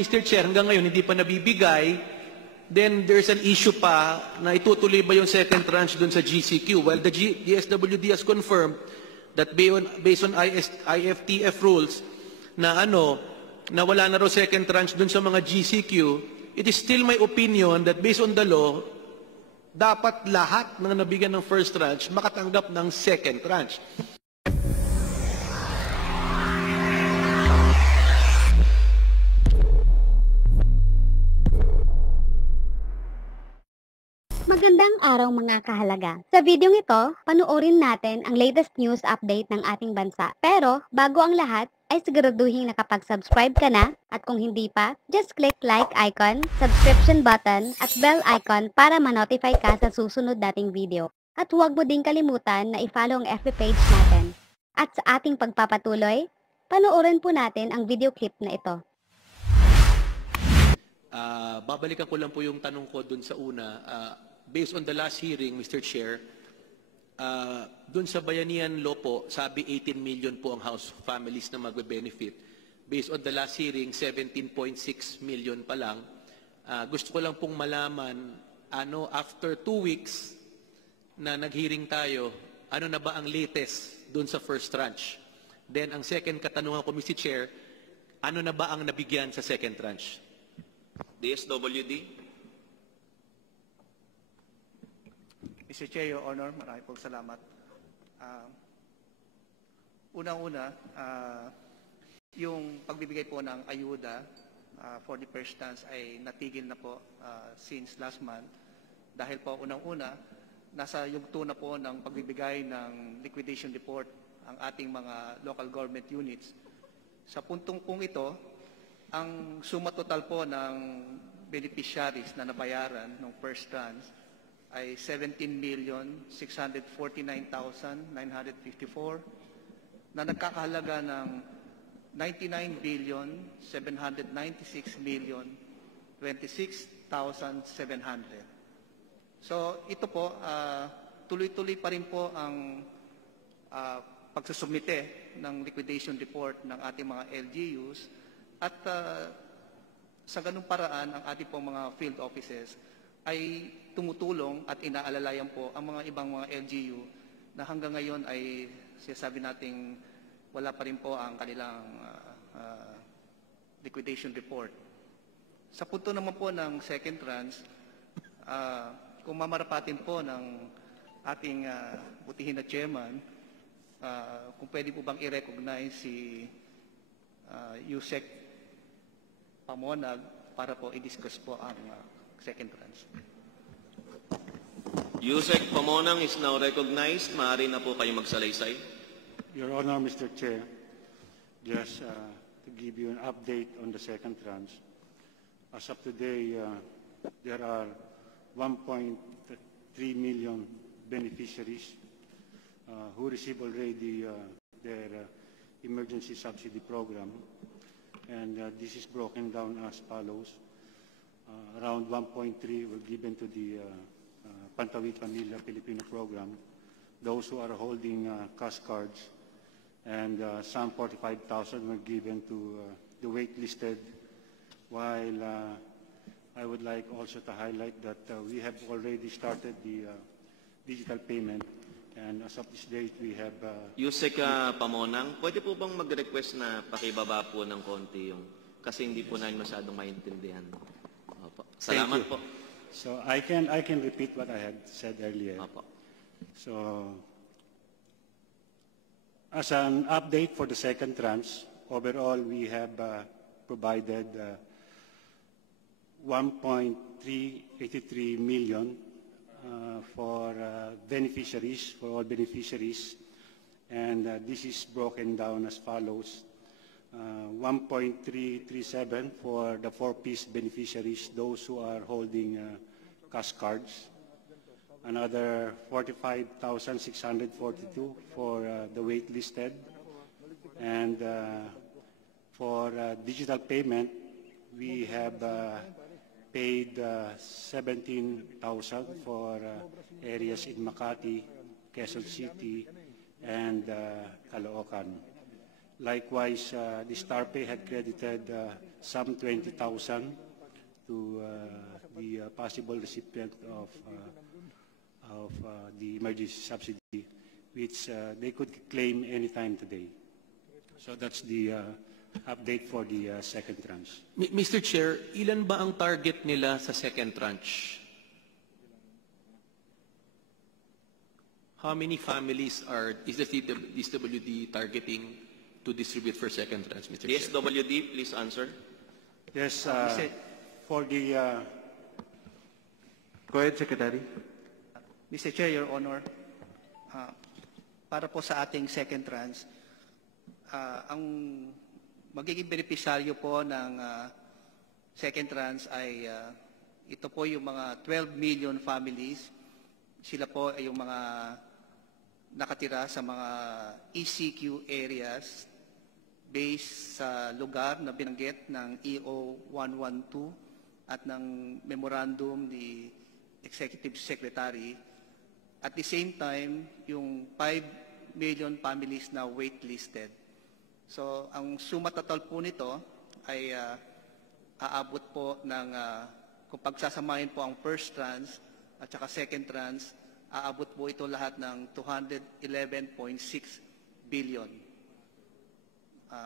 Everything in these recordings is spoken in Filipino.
Mr. Chair, hanggang ngayon hindi pa nabibigay, then there's an issue pa na itutuloy ba yung second tranche dun sa GCQ? Well, the DSWD has confirmed that based on IFTF rules na na wala na raw second tranche dun sa mga GCQ, it is still my opinion that based on the law, dapat lahat ng nabigyan ng first tranche makatanggap ng second tranche. Magandang araw mga kahalaga. Sa videong ito, panuorin natin ang latest news update ng ating bansa. Pero bago ang lahat, ay siguraduhin nakapag-subscribe ka na at kung hindi pa, just click like icon, subscription button at bell icon para ma-notify ka sa susunod nating video. At huwag mo din kalimutan na i-follow ang FB page natin. At sa ating pagpapatuloy, panuorin po natin ang video clip na ito. Babalikan ko lang po yung tanong ko dun sa una. Based on the last hearing, Mr. Chair, dun sa Bayanihan Law po, sabi 18 million po ang house families na magbe-benefit. Based on the last hearing, 17.6 million pa lang. Gusto ko lang pong malaman, after 2 weeks na nag-hearing tayo, ano na ba ang latest dun sa first tranche? Then, ang second katanungan ko, Mr. Chair, ano na ba ang nabigyan sa second tranche? DSWD. Mr. Chair, Your Honor, maraming pong salamat. Unang-una, yung pagbibigay po ng ayuda for the first tranche ay natigil na po since last month. Dahil po unang-una, nasa yugto na po ng pagbibigay ng liquidation report ang ating mga local government units. Sa puntong pong ito, ang suma total po ng beneficiaries na nabayaran ng first tranche ay 17,649,954 na nagkakahalaga ng 99,796,026,700. So ito po, tuloy-tuloy pa rin po ang pagsusubmite ng liquidation report ng ating mga LGUs at sa ganung paraan ang ating pong mga field offices ay tumutulong at inaalalayan po ang mga ibang mga LGU na hanggang ngayon ay sinasabi nating wala pa rin po ang kanilang liquidation report. Sa punto naman po ng second tranche, kung mamarapatin po ng ating butihin na chairman, kung pwede po bang i-recognize si Yusek Pamonag para po i-discuss po ang second tranche. Yusek Pamonang is now recognized. Maaari na po kayo magsalaysay. Your Honor, Mr. Chair, just to give you an update on the second tranche. As of today, there are 1.3 million beneficiaries who receive already their emergency subsidy program. And this is broken down as follows. Around 1.3 were given to the Pantawid Pamilya Filipino program, those who are holding cash cards, and some 45,000 were given to the waitlisted, while I would like also to highlight that we have already started the digital payment, and as of this date we have... Yusek Pamonang, pwede po bang mag-request na pakibaba po ng konti yung, kasi hindi po namin masyadong maintindihan. Opo. Salamat po. So I can repeat what I had said earlier. Opo. So as an update for the second tranche, overall we have provided 1.383 million for beneficiaries, for all beneficiaries, and this is broken down as follows. 1.337 for the 4-piece beneficiaries, those who are holding cash cards. Another 45,642 for the waitlisted. And for digital payment, we have paid 17,000 for areas in Makati, Quezon City, and Caloocan. Likewise, the StarPay had credited some 20,000 to the possible recipient of the emergency subsidy, which they could claim anytime today. So that's the update for the second tranche. Mr. Chair, ilan ba ang target nila sa second tranche? How many families is the DSWD targeting to distribute for second tranche, Mr. Chair? DSWD, please answer. Yes, for the Go ahead, Secretary. Mr. Chair, Your Honor, para po sa ating second tranche, ang magiging benepisyaryo po ng second tranche ay ito po yung mga 12 million families. Sila po ay yung mga nakatira sa mga ECQ areas based sa lugar na binanggit ng EO 112 at ng memorandum ni Executive Secretary. At the same time, yung 5 million families na waitlisted. So, ang suma total po nito ay aabot po ng, kung pagsasamahin po ang first tranche at saka second tranche, aabot po ito lahat ng 211.6 billion.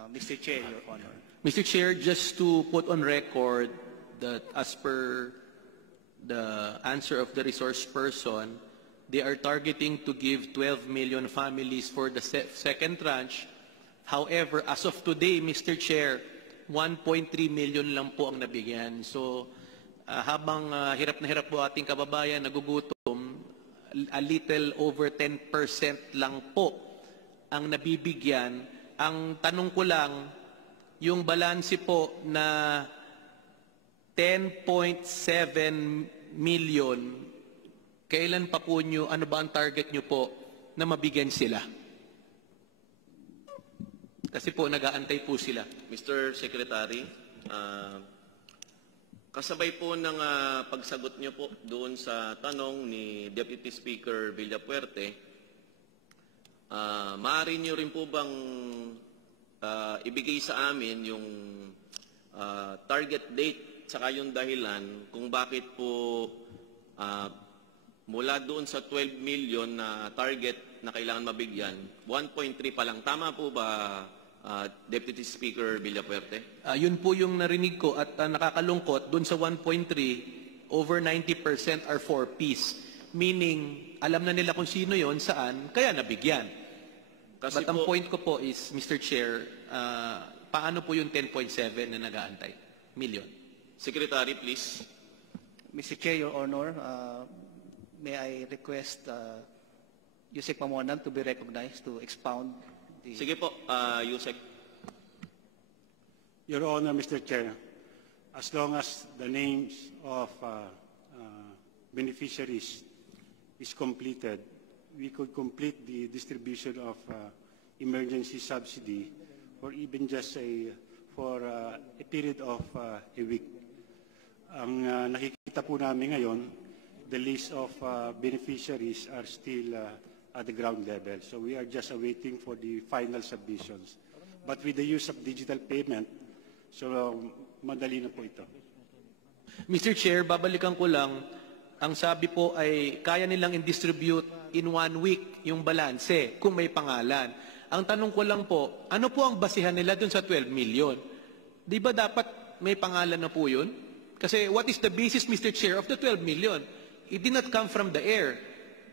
Mr. Chair, Your Honor. Mr. Chair, just to put on record that as per the answer of the resource person, they are targeting to give 12 million families for the second tranche. However, as of today, Mr. Chair, 1.3 million lang po ang nabigyan. So, habang hirap na hirap po ating kababayan, nagugutom, a little over 10% lang po ang nabibigyan. Ang tanong ko lang, yung balanse po na 10.7 million, kailan pa po nyo, ano ba ang target nyo po na mabigyan sila? Kasi po, nag-aantay po sila. Mr. Secretary, kasabay po ng pagsagot niyo po doon sa tanong ni Deputy Speaker Villapuerte, maaari niyo rin po bang ibigay sa amin yung target date saka yung dahilan kung bakit po mula doon sa 12 million na target na kailangan mabigyan, 1.3 pa lang. Tama po ba, Deputy Speaker Villapuerte? Yun po yung narinig ko at nakakalungkot, doon sa 1.3, over 90% are 4Ps. Meaning, alam na nila kung sino yon, saan, kaya nabigyan. Kasi But ang po, point ko po is, Mr. Chair, paano po yung 10.7 na nag-aantay? Million. Secretary, please. Mr. Chair, Your Honor, may I request Yusek Pamonang to be recognized to expound the... Sige po, Yusek. Your Honor, Mr. Chair, as long as the names of beneficiaries is completed, we could complete the distribution of emergency subsidy for even just for a period of a week. Ang nakikita po namin ngayon, the list of beneficiaries are still at the ground level. So we are just awaiting for the final submissions. But with the use of digital payment, so madali na po ito. Mr. Chair, babalikan ko lang, ang sabi po ay kaya nilang i-distribute in 1 week yung balanse kung may pangalan. Ang tanong ko lang po, ano po ang basihan nila dun sa 12 million? Di ba dapat may pangalan na po yun? Kasi what is the basis, Mr. Chair, of the 12 million? It did not come from the air.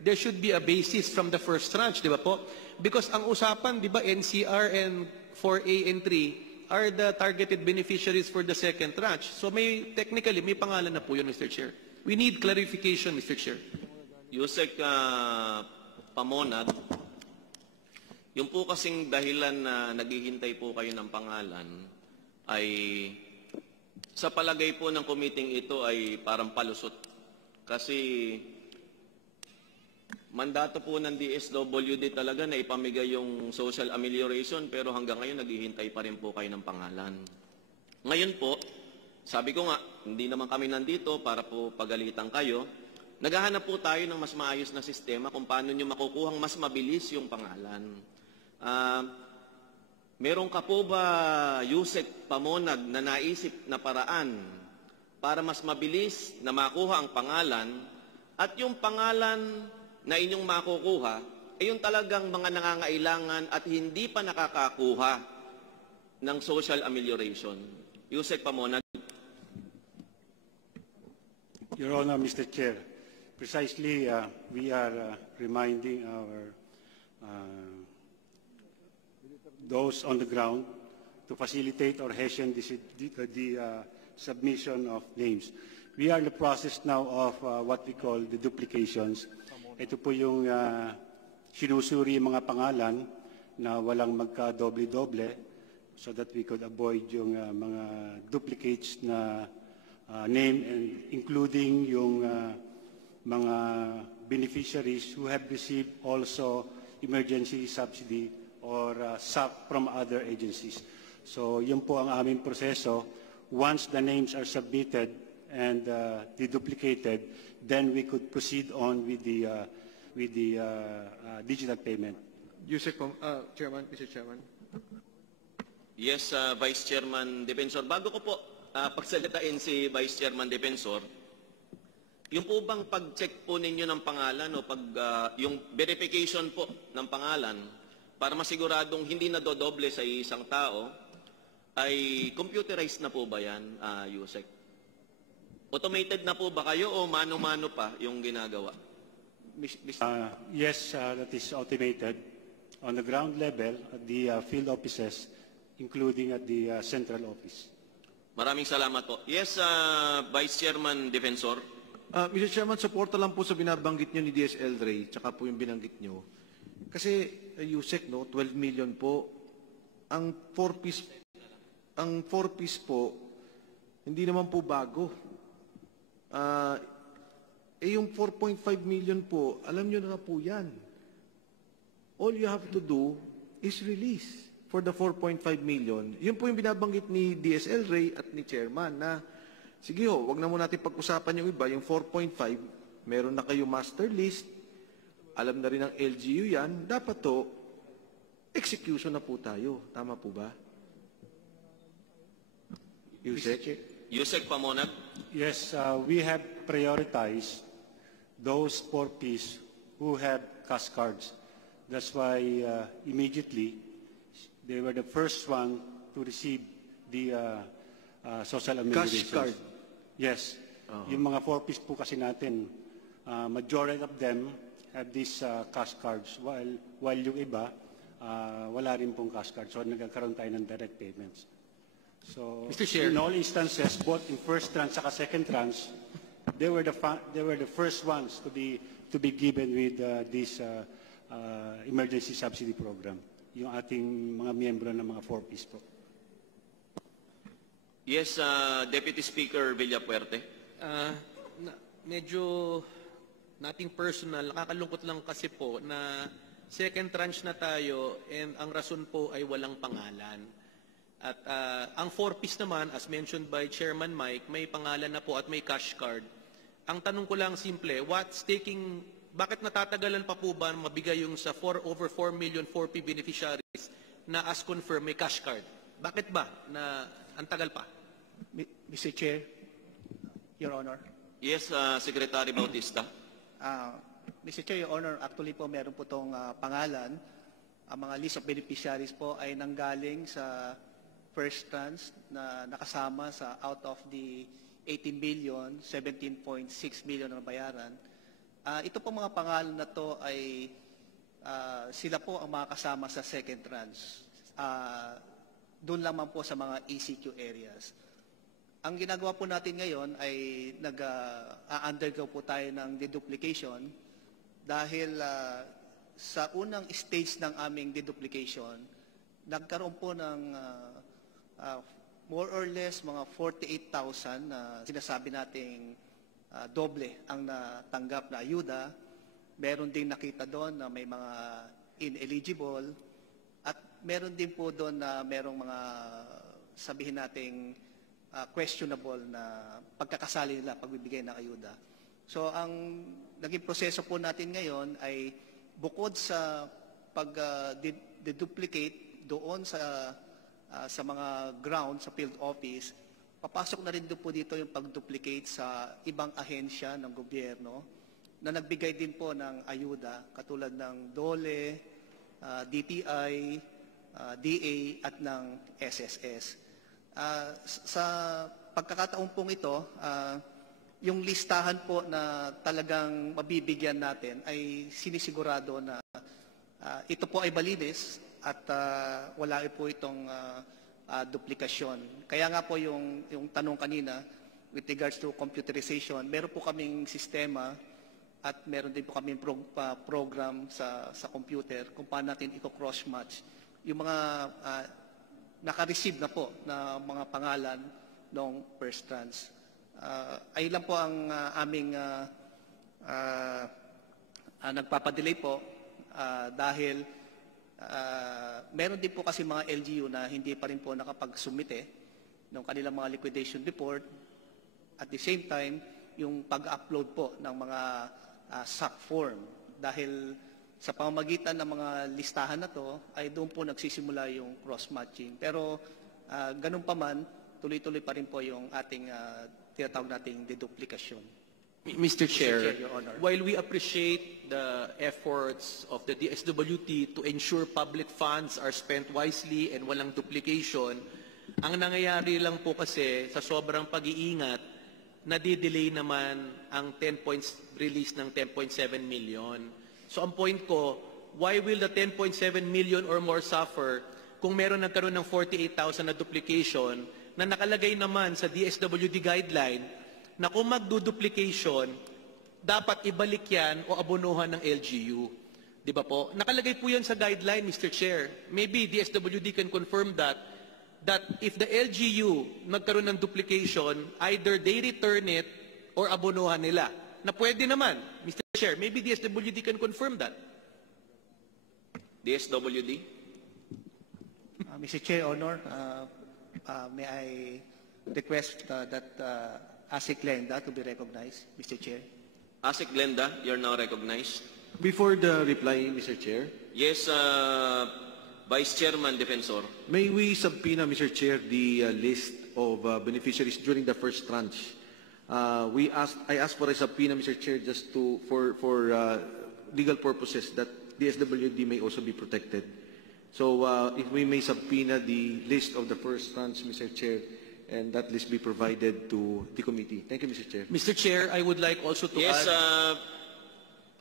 There should be a basis from the first tranche, di ba po? Because ang usapan, di ba, NCR and 4A and 3 are the targeted beneficiaries for the second tranche. So technically, may pangalan na po yun, Mr. Chair. We need clarification, Mr. Chair. Yusek Pamonag, yung po kasing dahilan na naghihintay po kayo ng pangalan ay sa palagay po ng committee ito ay parang palusot. Kasi mandato po ng DSWD talaga na ipamigay yung social amelioration pero hanggang ngayon naghihintay pa rin po kayo ng pangalan. Ngayon po, sabi ko nga, hindi naman kami nandito para po pagalitan kayo. Naghahanap po tayo ng mas maayos na sistema kung paano nyo makukuhang mas mabilis yung pangalan. Meron ka po ba, Yusek Pamonag, na naisip na paraan para mas mabilis na makuha ang pangalan at yung pangalan na inyong makukuha ay yung talagang mga nangangailangan at hindi pa nakakakuha ng social amelioration? Yusek Pamonag. Your Honor, Mr. Chair, precisely we are reminding our those on the ground to facilitate or hasten the submission of names. We are in the process now of what we call the duplications. Ito po yung sinusuri yung mga pangalan na walang magka-doble-doble so that we could avoid yung mga duplicates na name, and including yung mga beneficiaries who have received also emergency subsidy or SAP from other agencies. So yun po ang aming proseso. Once the names are submitted and deduplicated, then we could proceed on with the digital payment. Chairman, Mr. Chairman. Yes, Vice Chairman Defensor. Bago ko po pagsalitain si Vice Chairman Defensor, yung po bang pag-check po ninyo ng pangalan o yung verification po ng pangalan para masiguradong hindi na dodoble sa isang tao, ay computerized na po ba yan, Yusek? Automated na po ba kayo o mano-mano pa yung ginagawa? Yes, that is automated on the ground level at the field offices, including at the central office. Maraming salamat po. Yes, Vice Chairman Defensor. Mr. Chairman, suporta lang po sa binabanggit nyo ni DSL Ray, tsaka po yung binanggit nyo. Kasi, Yusek, no, 12 million po. Ang 4-piece po, hindi naman po bago. Yung 4.5 million po, alam nyo na po yan. All you have to do is release for the 4.5 million. Yun po yung binabanggit ni DSL Ray at ni Chairman na, sige ho, wag na muna natin pag-usapan yung iba, yung 4.5, meron na kayo master list, alam na rin ng LGU yan, dapat to, execution na po tayo. Tama po ba? Yusek Pamonag. Yes, we have prioritized those 4Ps who have cash cards. That's why immediately they were the first one to receive the social ameliorations. Cash card? Yes. Yung mga 4Ps po kasi natin, majority of them have these cash cards, while yung iba, wala rin pong cash cards. So nagkakaroon tayo ng direct payments. So Mr. Chair. in all instances, both in first tranche and second tranche, they were the first ones to be given with this emergency subsidy program. Yung ating mga miyembro ng mga 4Ps po. Yes, Deputy Speaker Villapuerte. Medyo nating personal, nakakalungkot lang kasi po na second tranche na tayo and ang rason po ay walang pangalan. At ang 4Ps naman, as mentioned by Chairman Mike, may pangalan na po at may cash card. Ang tanong ko lang simple, bakit natatagalan pa po ba mabigay yung sa over 4 million 4P beneficiaries na as confirmed may cash card? Bakit ba na ang tagal pa? Mr. Chair, Your Honor. Yes, Secretary Bautista. Mr. Chair, Your Honor, actually po meron po itong pangalan. Ang mga list of beneficiaries po ay nanggaling sa first tranche na nakasama sa out of the 18 billion, 17.6 billion na bayaran. Ito po mga pangalan na to ay sila po ang mga kasama sa second tranche. Doon lamang po sa mga ECQ areas. Ang ginagawa po natin ngayon ay nag-undergo po tayo ng deduplication dahil sa unang stage ng aming deduplication, nagkaroon po ng more or less mga 48,000 na sinasabi nating doble ang natanggap na ayuda. Meron din nakita doon na may mga ineligible at meron din po doon na merong mga sabihin nating questionable na pagkakasali nila pagbibigay ng ayuda. So ang naging proseso po natin ngayon ay bukod sa pag-deduplicate doon sa mga ground, sa field office, papasok na rin po dito yung pag-duplicate sa ibang ahensya ng gobyerno na nagbigay din po ng ayuda katulad ng DOLE, DTI, DA at ng SSS. Sa pagkakataon pong ito, yung listahan po na talagang mabibigyan natin ay sinisigurado na ito po ay malinis at wala po itong duplikasyon. Kaya nga po yung tanong kanina with regards to computerization, meron po kaming sistema at meron din po kaming program sa computer kung paano natin i-cross-match yung mga naka-receive na po na mga pangalan ng first trans. Ayun lang po ang aming nagpapadelay po dahil meron din po kasi mga LGU na hindi pa rin po nakapag-sumite ng kanilang mga liquidation report. At the same time, yung pag-upload po ng mga SAC form. Dahil sa pamamagitan ng mga listahan na to, ay doon po nagsisimula yung cross-matching. Pero ganun pa man, tuloy-tuloy pa rin po yung ating tinatawag nating deduplikasyon. Mr. Chair, Your Honor. while we appreciate the efforts of the DSWD to ensure public funds are spent wisely and walang duplication, ang nangyayari lang po kasi sa sobrang pag-iingat, nadidelay naman ang 10 points release ng 10.7 million. So ang point ko, why will the 10.7 million or more suffer kung meron nagkaroon ng 48,000 na duplication na nakalagay naman sa DSWD guideline na kung magduduplication, dapat ibalik yan o abonuhan ng LGU. Di ba po? Nakalagay po yan sa guideline, Mr. Chair. Maybe DSWD can confirm that if the LGU nagkaroon ng duplication, either they return it or abonuhan nila. Na pwede naman, Mr. Chair. Maybe DSWD can confirm that. DSWD? Mr. Chair, Honor, may I request that ASIC Glenda to be recognized, Mr. Chair? ASIC Glenda, you're now recognized. Before the reply, Mr. Chair, Yes, Vice Chairman Defensor. may we subpoena, Mr. Chair, the list of beneficiaries during the first tranche? I asked for a subpoena, Mr. Chair, just for legal purposes that DSWD may also be protected. So if we may subpoena the list of the first tranche, Mr. Chair, and that list be provided to the committee. Thank you, Mr. Chair. Mr. Chair, I would like also to Yes, add...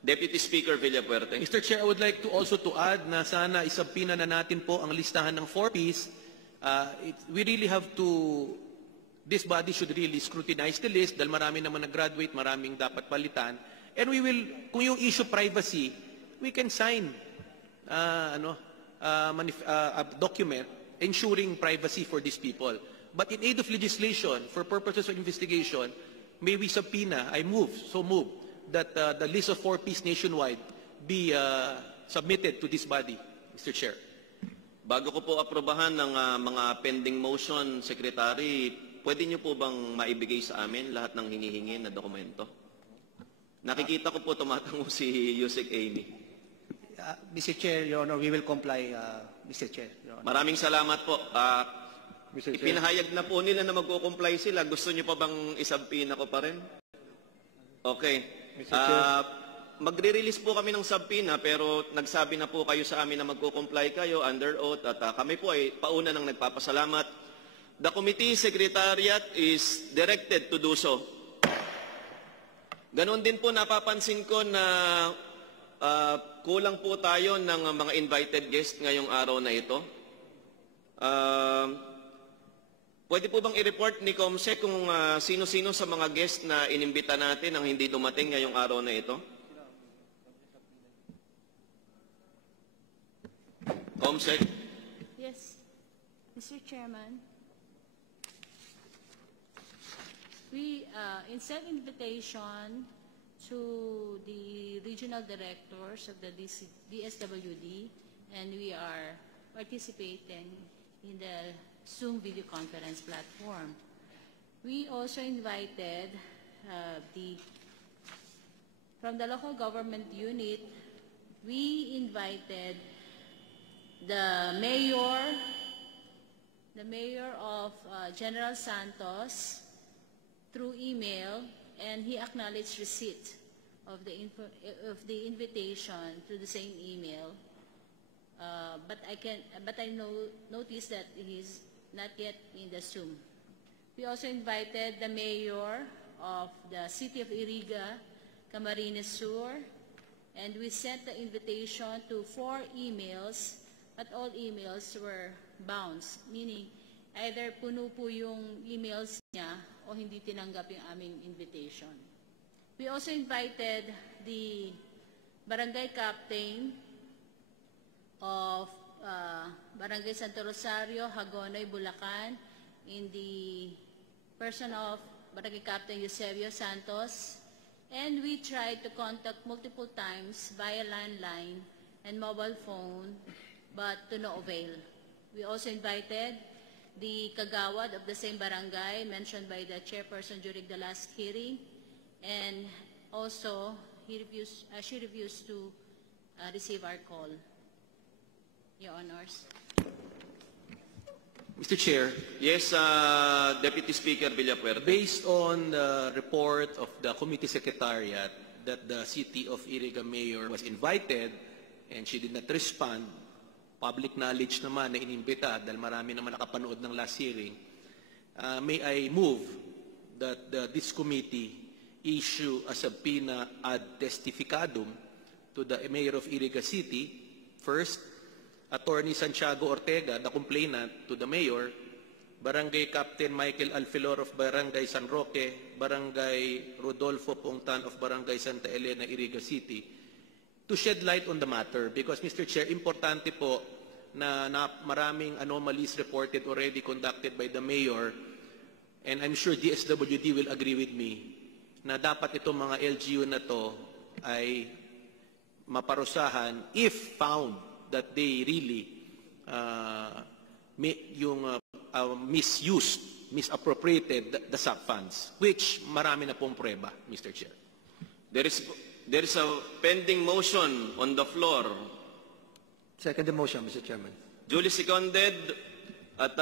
Deputy Speaker Villapuerte. Mr. Chair, I would like to also to add na sana isabpina na natin po ang listahan ng 4Ps. We really have to, this body should really scrutinize the list dahil marami naman nag-graduate, maraming dapat palitan. And we will, kung yung issue privacy, we can sign a document ensuring privacy for these people. But in aid of legislation, for purposes of investigation, may we subpoena, move, that the list of 4Ps nationwide be submitted to this body, Mr. Chair. Bago ko po aprobahan ng mga pending motion, Secretary, pwede niyo po bang maibigay sa amin lahat ng hinihingi na dokumento? Nakikita ko po tumatango si Yusek Amy. Mr. Chair, Your Honor, we will comply, Mr. Chair, Your Honor. Maraming salamat po. Mr. Chair. Ipinahayag na po nila na magko-comply sila. Gusto niyo pa bang isabpina ko pa rin? Okay. Magre-release po kami ng subpoena pero nagsabi na po kayo sa amin na magko-comply kayo under oath at kami po ay pauna ng nagpapasalamat. The committee secretariat is directed to do so. Ganon din po napapansin ko na kulang po tayo ng mga invited guests ngayong araw na ito. Pwede po bang i-report ni Comsec kung sino-sino sa mga guests na inimbita natin ang hindi dumating ngayong araw na ito? Comsec? Yes, Mr. Chairman. We sent invitation to the regional directors of the DSWD, and we are participating in the Zoom video conference platform. We also invited from the local government unit, we invited the mayor of General Santos through email, and he acknowledged receipt of the invitation through the same email. But I noticed that he's not yet in the Zoom. We also invited the mayor of the city of Iriga, Camarines Sur, and we sent the invitation to 4 emails, but all emails were bounced, meaning either puno po yung emails niya o hindi tinanggap yung aming invitation. We also invited the barangay captain of Barangay Santo Rosario, Hagonoy, Bulacan, in the person of Barangay Captain Eusebio Santos, and we tried to contact multiple times via landline and mobile phone, but to no avail. We also invited the kagawad of the same barangay mentioned by the chairperson during the last hearing, and also she refused to receive our call. Your Honors. Mr. Chair, Yes, Deputy Speaker Villapuerte. based on the report of the committee secretariat that the city of Iriga mayor was invited and she did not respond, public knowledge naman na inimbita dahil marami naman nakapanood ng last hearing, may I move that this committee issue a subpoena ad testificadum to the mayor of Iriga City. First, Attorney Santiago Ortega, the complainant, to the mayor, Barangay Captain Michael Alfilor of Barangay San Roque, Barangay Rodolfo Pongtan of Barangay Santa Elena, Iriga City, to shed light on the matter. Because, Mr. Chair, importante po na maraming anomalies reported already conducted by the mayor, and I'm sure DSWD will agree with me, na dapat itong mga LGU na to ay maparusahan if found that they really misappropriated the SAP funds, which marami na pong prueba, Mr. Chair. There is a pending motion on the floor. Second the motion, Mr. Chairman. Duly seconded at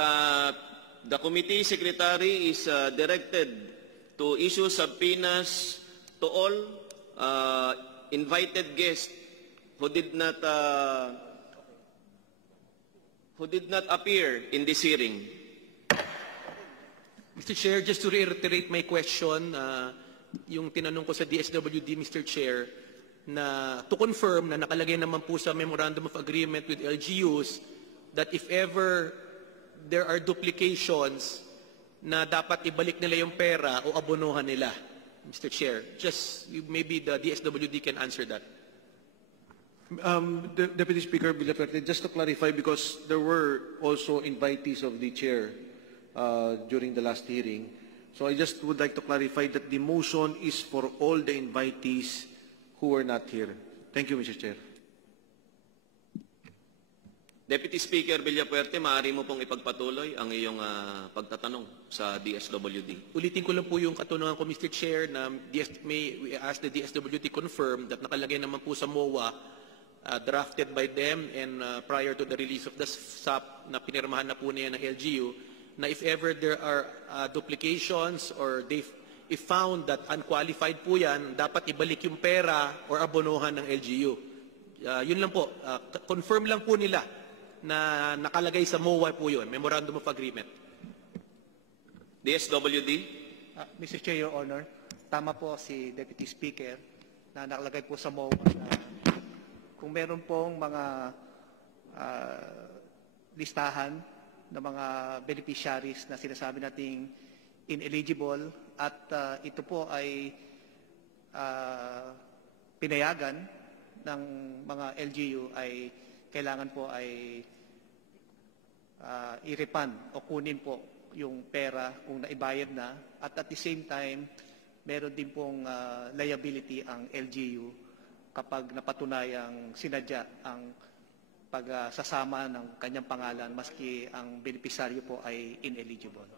the committee secretary is directed to issue subpoenas to all invited guests who did not appear in this hearing. Mr. Chair, just to reiterate my question, yung tinanong ko sa DSWD, Mr. Chair, na to confirm na nakalagay naman po sa Memorandum of Agreement with LGUs that if ever there are duplications na dapat ibalik nila yung pera o abonohan nila, Mr. Chair. Just maybe the DSWD can answer that. Deputy Speaker Villapuerte, just to clarify, because there were also invitees of the chair during the last hearing. So I just would like to clarify that the motion is for all the invitees who were not here. Thank you, Mr. Chair. Deputy Speaker Villapuerte, maaari mo pong ipagpatuloy ang iyong pagtatanong sa DSWD. Ulitin ko lang po yung katanungan ko, Mr. Chair, na we ask the DSWD confirm that nakalagay naman po sa MOA, drafted by them and prior to the release of the SAP na pinirmahan na po niya ng LGU, na if ever there are duplications or if found that unqualified po yan, dapat ibalik yung pera or abonohan ng LGU. Yun lang po, confirm lang po nila na nakalagay sa MOA po yun, Memorandum of Agreement. DSWD? Mr. Chair, Your Honor, tama po si Deputy Speaker na nakalagay po sa MOA na kung meron pong mga listahan ng mga beneficiaries na sinasabi nating ineligible at ito po ay pinayagan ng mga LGU, ay kailangan po ay i-refund o kunin po yung pera kung naibayad na, at the same time meron din pong liability ang LGU kapag napatunayang sinadya ang pagsasama ng kanyang pangalan maski ang benepisaryo po ay ineligible.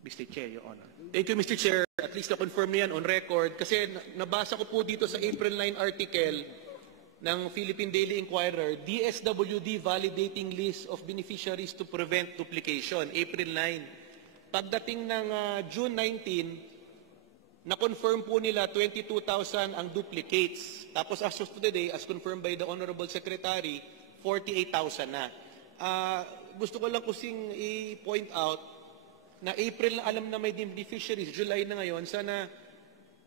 Mr. Chair, Your Honor. Thank you, Mr. Chair. At least na-confirm yan on record kasi nabasa ko po dito sa April 9 article ng Philippine Daily Inquirer, DSWD validating list of beneficiaries to prevent duplication, April 9. Pagdating ng June 19, na-confirm po nila 22,000 ang duplicates. Tapos as of today, as confirmed by the Honorable Secretary, 48,000 na. Gusto ko lang kusing i-point out na April na alam na may beneficiaries, July na ngayon, sana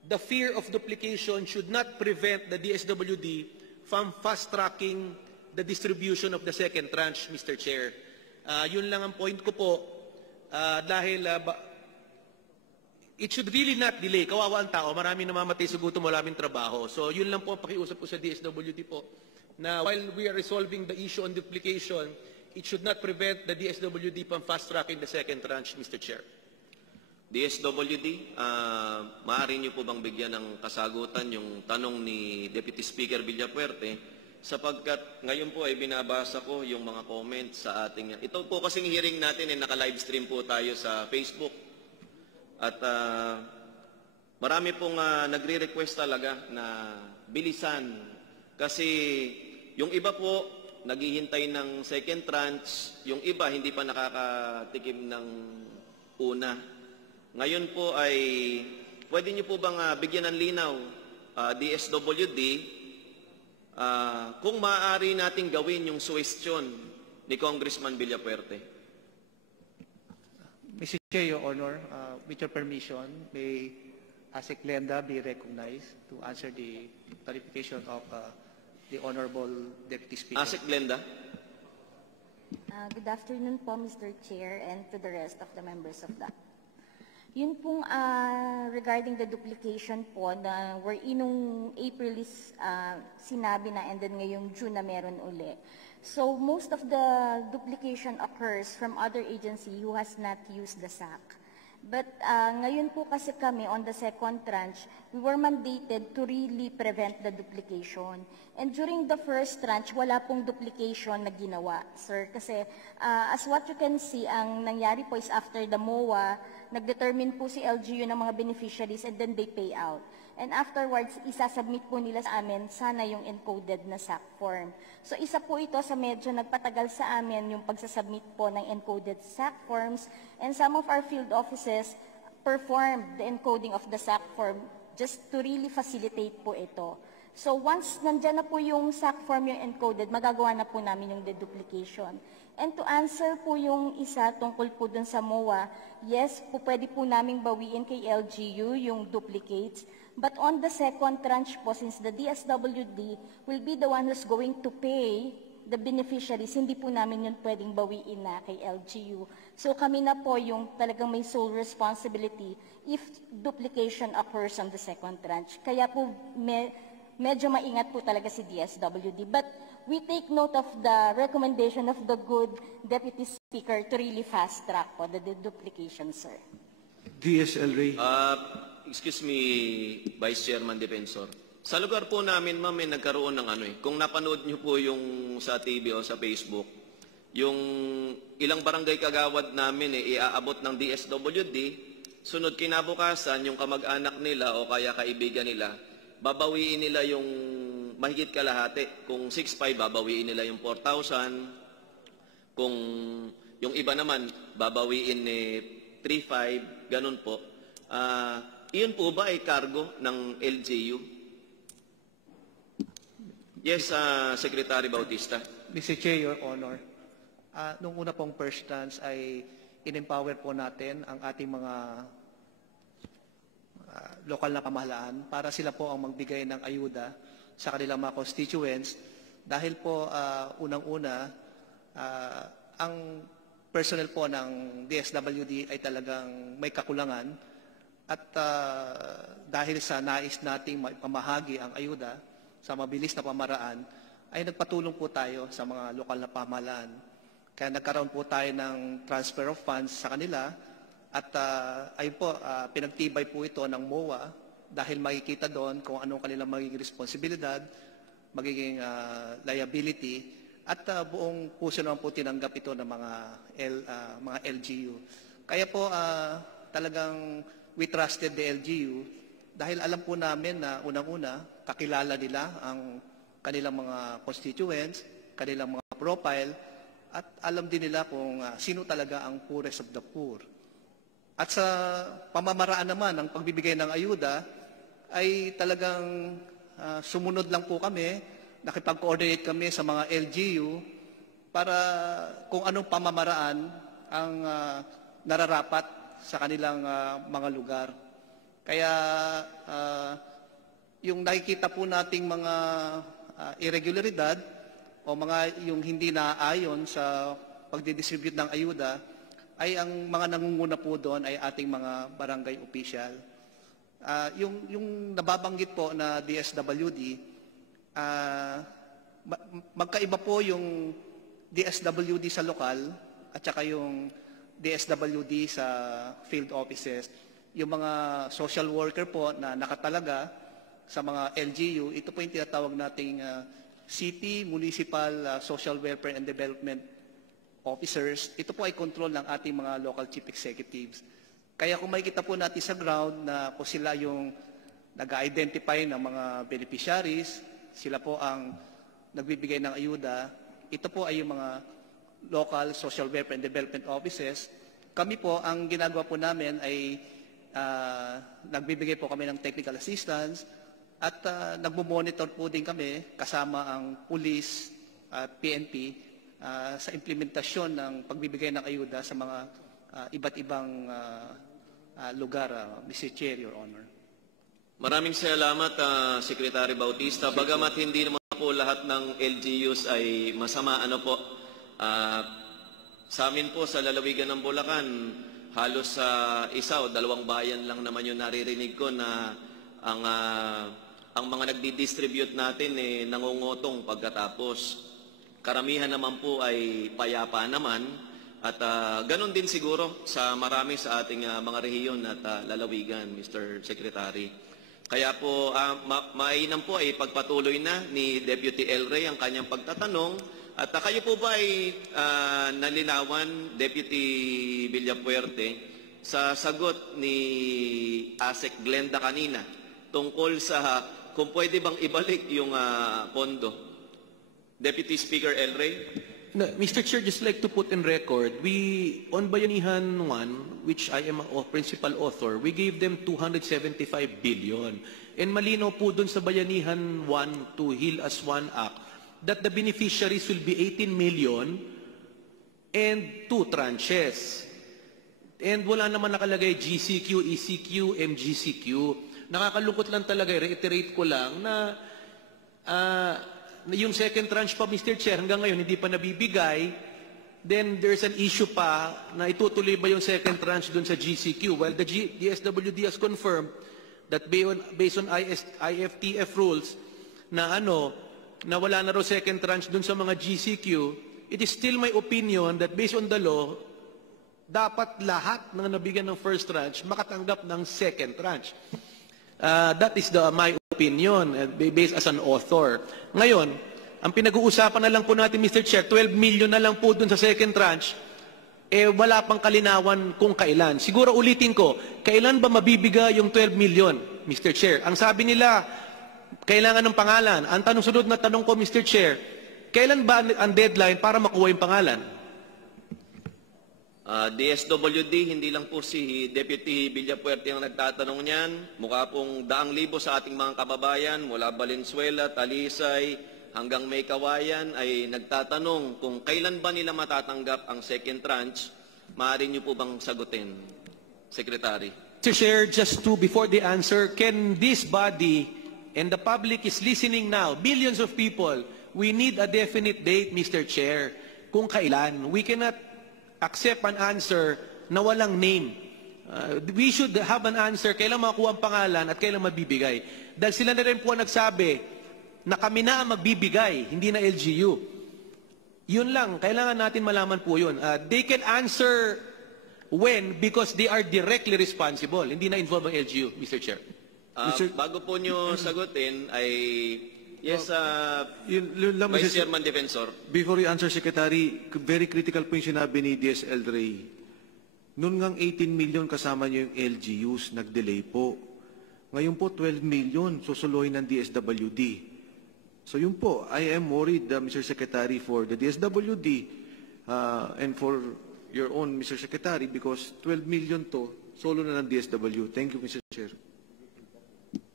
the fear of duplication should not prevent the DSWD from fast-tracking the distribution of the second tranche, Mr. Chair. Yun lang ang point ko po, dahil it should really not delay. Kawawa ang tao, marami namamatay sa gutom, maraming trabaho. So yun lang po ang pakiusap ko sa DSWD po, na while we are resolving the issue on duplication, it should not prevent the DSWD from fast-tracking the second tranche, Mr. Chair. DSWD, maaari niyo po bang bigyan ng kasagutan yung tanong ni Deputy Speaker Villapuerte, sapagkat ngayon po ay binabasa ko yung mga comments sa ating... Ito po kasing hearing natin ay naka-livestream po tayo sa Facebook. At marami pong nagre-request talaga na bilisan. Kasi yung iba po naghihintay ng second tranche, yung iba hindi pa nakakatikim ng una. Ngayon po ay, pwede niyo po bang bigyan ng linaw, DSWD, kung maaari nating gawin yung suwestyon ni Congressman Villapuerte? Mr. Chair, Your Honor, with your permission, may ASEC Glenda be recognized to answer the clarification of the Honorable Deputy Speaker. ASEC Glenda. Good afternoon po, Mr. Chair, and to the rest of the members of the... Yun pong regarding the duplication po na where inong April is sinabi na and then ngayong June na meron uli. So most of the duplication occurs from other agency who has not used the SAC. But ngayon po kasi kami on the second tranche, we were mandated to really prevent the duplication. And during the first tranche, wala pong duplication na ginawa, sir. Kasi as what you can see, ang nangyari po is after the MOA, nag-determine po si LGU ng mga beneficiaries and then they pay out. And afterwards, isasubmit po nila sa amin sana yung encoded na SAC form. So isa po ito sa medyo nagpatagal sa amin yung pagsasubmit po ng encoded SAC forms, and some of our field offices performed the encoding of the SAC form just to really facilitate po ito. So once nandyan na po yung SAC form yung encoded, magagawa na po namin yung deduplication. And to answer po yung isa tungkol po dun sa MOA, yes, po pwede po namin bawiin kay LGU yung duplicates. But on the second tranche po, since the DSWD will be the one who's going to pay the beneficiaries, hindi po namin yun pwedeng bawiin na kay LGU. So kami na po yung talagang may sole responsibility if duplication occurs on the second tranche. Kaya po medyo maingat po talaga si DSWD. But we take note of the recommendation of the good Deputy Speaker to really fast track po the duplication, sir. DSL Ray. Excuse me, Vice Chairman Defensor. Sa lugar po namin, ma'am, may nagkaroon ng kung napanood niyo po yung sa TV o sa Facebook, yung ilang barangay kagawad namin iaabot ng DSWD, sunod kinabukasan, yung kamag-anak nila o kaya kaibigan nila, babawiin nila yung mahigit kalahati. Kung 6,500, babawiin nila yung 4,000. Kung yung iba naman, babawiin 3,500, ganun po. Iyon po ba ay cargo ng LGU? Yes, Secretary Bautista. Mr. Chair, Your Honor, nung una pong first tranche ay in-empower po natin ang ating mga lokal na pamahalaan para sila po ang magbigay ng ayuda sa kanilang mga constituents dahil po unang-una ang personnel po ng DSWD ay talagang may kakulangan. At dahil sa nais nating pamahagi ang ayuda sa mabilis na pamaraan, ay nagpatulong po tayo sa mga lokal na pamahalaan. Kaya nagkaroon po tayo ng transfer of funds sa kanila at ayun po, pinagtibay po ito ng MOA dahil makikita doon kung anong kanilang magiging responsibilidad, magiging liability, at buong puso naman po tinanggap ito ng mga LGU. Kaya po talagang we trusted the LGU dahil alam po namin na unang-una, kakilala nila ang kanilang mga constituents, kanilang mga profile, at alam din nila kung sino talaga ang poorest of the poor. At sa pamamaraan naman ng pagbibigay ng ayuda, ay talagang sumunod lang po kami, nakipag-coordinate kami sa mga LGU para kung anong pamamaraan ang nararapat sa kanilang mga lugar. Kaya yung nakikita po nating mga irregularidad o mga yung hindi naaayon sa pagdidistribute ng ayuda, ay ang mga nangunguna po doon ay ating mga barangay official. Yung nababanggit po na DSWD, magkaiba po yung DSWD sa lokal at saka yung DSWD sa field offices. Yung mga social worker po na nakatalaga sa mga LGU, ito po yung tinatawag nating city, municipal, social welfare and development officers. Ito po ay control ng ating mga local chief executives. Kaya kung makikita po natin sa ground na kung sila yung nag-identify ng mga beneficiaries, sila po ang nagbibigay ng ayuda, ito po ay yung mga local social welfare and development offices. Kami po, ang ginagawa po namin ay nagbibigay po kami ng technical assistance at nagmo-monitor po din kami kasama ang police at PNP sa implementasyon ng pagbibigay ng ayuda sa mga iba't ibang lugar, Mr. Chair, Your Honor. Maraming salamat, Secretary Bautista. Bagamat hindi naman po lahat ng LGUs ay masama, sa amin po sa lalawigan ng Bulacan, halos sa isa o dalawang bayan lang naman yung naririnig ko na ang mga nagdi-distribute natin nangungutong pagkatapos. Karamihan naman po ay payapa naman at ganun din siguro sa marami sa ating mga rehiyon at lalawigan, Mr. Secretary. Kaya po, mainam po ay pagpatuloy na ni Deputy El Rey ang kanyang pagtatanong. At kayo po ba ay nalinawan, Deputy Villapuerte, sa sagot ni ASEC Glenda kanina tungkol sa kung pwede bang ibalik yung pondo? Deputy Speaker El Rey? No, Mr. Chair, just like to put in record, we, on Bayanihan 1, which I am a principal author, we gave them 275 billion. And malino po dun sa Bayanihan 1 to Heal as One Act that the beneficiaries will be 18 million and 2 tranches. And wala naman nakalagay GCQ, ECQ, MGCQ. Nakakalungkot lang talaga, reiterate ko lang na yung second tranche pa, Mr. Chair, hanggang ngayon hindi pa nabibigay, then there's an issue pa na itutuloy ba yung second tranche dun sa GCQ. Well, the DSWD has confirmed that based on IFTF rules na na wala na raw second tranche dun sa mga GCQ, it is still my opinion that based on the law, dapat lahat ng nabigyan ng first tranche makatanggap ng second tranche. That is my opinion based as an author. Ngayon, ang pinag-uusapan na lang po natin, Mr. Chair, 12 million na lang po dun sa second tranche, wala pang kalinawan kung kailan. Siguro ulitin ko, kailan ba mabibigay yung 12 million, Mr. Chair? Ang sabi nila, kailangan ng pangalan. Ang sunod na tanong ko, Mr. Chair, kailan ba ang deadline para makuha yung pangalan? DSWD, hindi lang po si Deputy Villapuerte ang nagtatanong niyan. Mukha pong daang libo sa ating mga kababayan mula Valenzuela, Talisay, hanggang May Kawayan ay nagtatanong kung kailan ba nila matatanggap ang second tranche. Maaari niyo po bang sagutin, Secretary? To share just before the answer, can this body and the public is listening now, billions of people, we need a definite date, Mr. Chair, kung kailan. We cannot accept an answer na walang name. We should have an answer kailan makuha ang pangalan at kailan mabibigay. Dahil sila na rin po nagsabi na kami na ang magbibigay, hindi na LGU. Yun lang, kailangan natin malaman po yun. They can answer when because they are directly responsible. Hindi na involved ang LGU, Mr. Chair. Bago po nyo sagutin ay yes, Vice Chairman Defensor. Before you answer, Secretary, very critical po yung sinabi ni DSL Rey. Noon ngang 18 million kasama niyo yung LGUs, nag-delay po. Ngayon po 12 million susuluhin ng DSWD. So yun po, I am worried, Mr. Secretary, for the DSWD and for your own, Mr. Secretary, because 12 million to, solo na ng DSW. Thank you, Mr. Chair.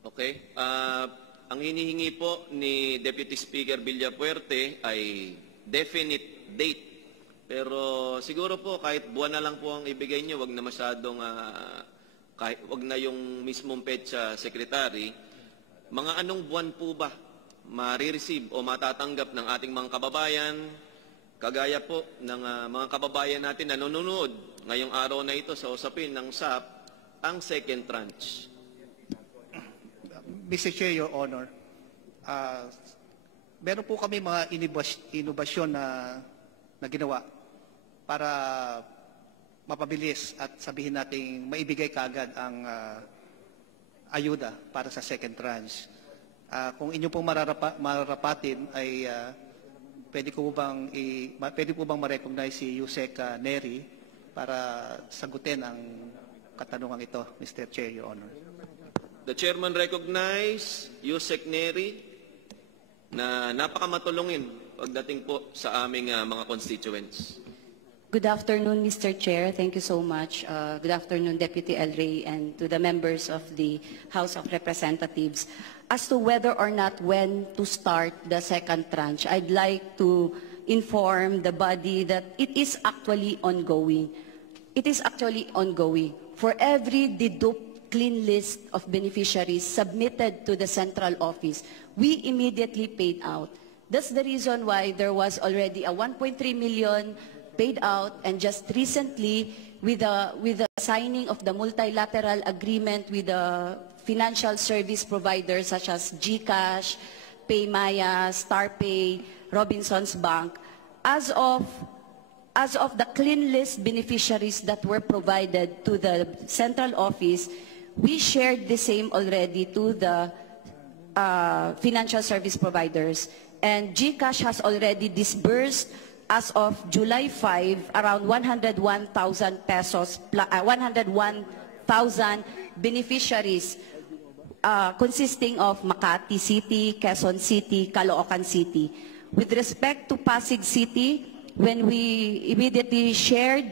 Okay. Ang hinihingi po ni Deputy Speaker Villapuerte ay definite date. Pero siguro po kahit buwan na lang po ang ibigay niyo, wag na masyadong wag na yung mismong petsa, Secretary. Mga anong buwan po ba ma-receive o matatanggap ng ating mga kababayan, kagaya po ng mga kababayan natin na nanonood ngayong araw na ito sa usapin ng SAP, ang second tranche? Mr. Chair, Your Honor, meron po kami mga inobasyon na ginawa para mapabilis at sabihin nating maibigay kaagad ang ayuda para sa second tranche. Kung inyo pong mararapatin ay pwede po bang ma-recognize si Yusek Neri para sagutin ang katanungan ito, Mr. Chair, Your Honor. The Chairman recognize Yusek Neri na napakamatulungin pagdating po sa aming mga constituents. Good afternoon, Mr. Chair. Thank you so much. Good afternoon, Deputy El Rey, and to the members of the House of Representatives. As to whether or not when to start the second tranche, I'd like to inform the body that it is actually ongoing. It is actually ongoing. For every deduct clean list of beneficiaries submitted to the central office, we immediately paid out. That's the reason why there was already a 1.3 million paid out, and just recently with the signing of the multilateral agreement with the financial service providers such as GCash, PayMaya, StarPay, Robinsons Bank, as of the clean list beneficiaries that were provided to the central office, we shared the same already to the financial service providers. And GCash has already disbursed as of July 5 around 101,000 pesos, 101,000 beneficiaries consisting of Makati City, Quezon City, Caloocan City. With respect to Pasig City, when we immediately shared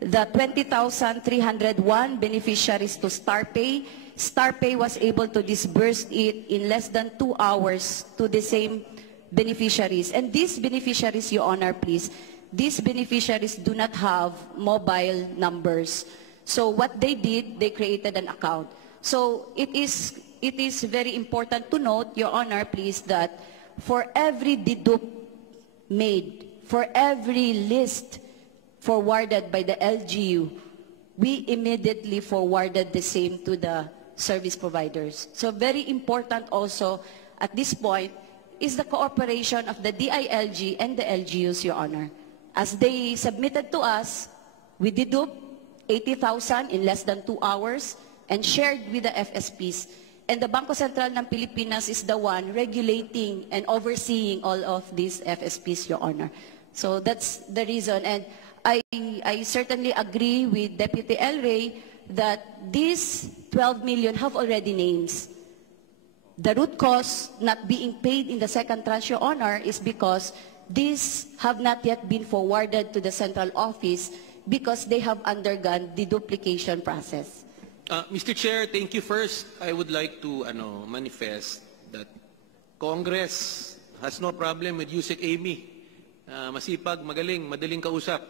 the 20,301 beneficiaries to StarPay, StarPay was able to disburse it in less than 2 hours to the same beneficiaries. And these beneficiaries, Your Honor, please, these beneficiaries do not have mobile numbers. So what they did, they created an account. So it is very important to note, Your Honor, please, that for every deduct made, for every list forwarded by the LGU, we immediately forwarded the same to the service providers. So very important also at this point is the cooperation of the DILG and the LGUs, Your Honor. As they submitted to us, we deduct 80,000 in less than 2 hours and shared with the FSPs. And the Bangko Sentral ng Pilipinas is the one regulating and overseeing all of these FSPs, Your Honor. So that's the reason. And I certainly agree with Deputy El Rey that these 12 million have already names. The root cause not being paid in the second tranche, Your Honor, is because these have not yet been forwarded to the central office because they have undergone the duplication process. Mr. Chair, thank you. First, I would like to manifest that Congress has no problem with Yusek Amy. Masipag, magaling, madaling kausap.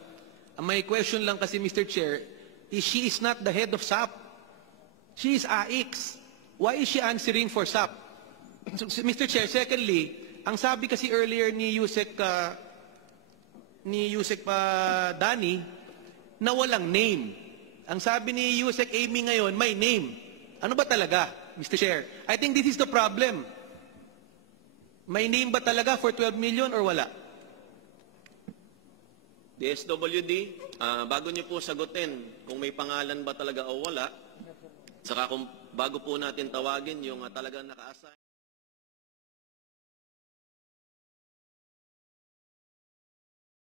My question lang kasi, Mr. Chair, is she is not the head of SAP. She is AIX. Why is she answering for SAP? So, Mr. Chair, secondly, ang sabi kasi earlier ni Yusek Danny na walang name. Ang sabi ni Yusek Amy ngayon, may name. Ano ba talaga, Mr. Chair? I think this is the problem. May name ba talaga for 12 million or wala? DSWD, bago niyo po sagutin kung may pangalan ba talaga o wala, saka kung bago po natin tawagin yung talagang naka-assign.